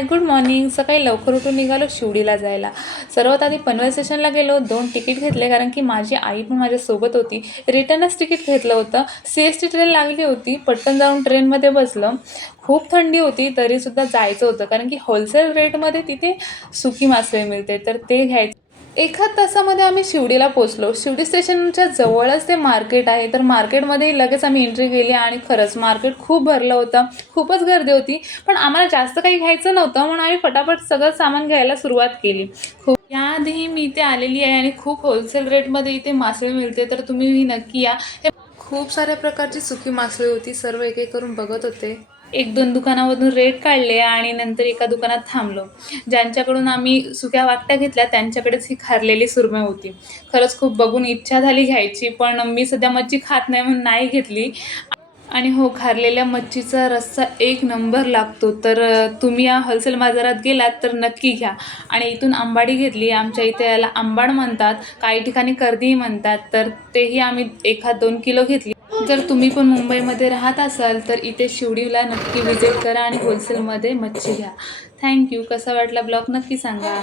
हाय, good morning. सकाळी लवकर उठून निघालो शिवडीला जायला. सर्वात आधी पनवेल स्टेशनला गेलो. 2 तिकीट घेतले कारण की माझी आई पण माझ्यासोबत होती. रिटर्नच तिकीट घेतलं होतं. CST ट्रेन लागली होती. पटकन जाऊन ट्रेनमध्ये बसलं. खूप थंडी होती तरीसुद्धा जायचं होतं कारण की होलसेल रेटमध्ये तिथे सुकी मासळी मिळते, तर ते घ्यायचं. 1 तासामध्ये आम्ही शिवडीला पोहोचलो. शिवडी स्टेशनच्या जवळच ते मार्केट आहे, तर मार्केटमध्ये लगेच आम्ही एंट्री केली आणि खरंच मार्केट खूप भरलं होतं. खूपच गर्दी होती, पण आम्हाला जास्त काही घ्यायचं नव्हतं म्हणून आम्ही फटाफट सगळं सामान घ्यायला सुरुवात केली. याआधीही मी इथे आलेली आहे आणि खूप होलसेल रेटमध्ये इथे मासळी मिळते, तर तुम्हीही नक्की या. खूप साऱ्या प्रकारची सुकी मासळी होती. सर्व एक एक करून बघत होते. 1-2 दुकानामधून रेट काढले आणि नंतर एका दुकानात थांबलो. ज्यांच्याकडून आम्ही सुक्या वाकट्या घेतल्या त्यांच्याकडेच ही खारलेली सुरमई होती. खरंच खूप बघून इच्छा झाली घ्यायची, पण मी सध्या मच्छी खात नाही म्हणून नाही घेतली. आणि हो, खारलेल्या मच्छीचा रस्सा एक नंबर लागतो. तर तुम्ही या होलसेल बाजारात गेलात तर नक्की घ्या. आणि इथून आंबाडी घेतली. आमच्या इथे याला आंबाड म्हणतात, काही ठिकाणी कर्दीही म्हणतात, तर तेही आम्ही 1-2 किलो घेतली. जर तुम्ही पण मुंबईमध्ये राहत असाल तर इथे शिवडीला नक्की व्हिजिट करा आणि होलसेलमध्ये मच्छी घ्या. Thank you. कसा वाटला ब्लॉग नक्की सांगा.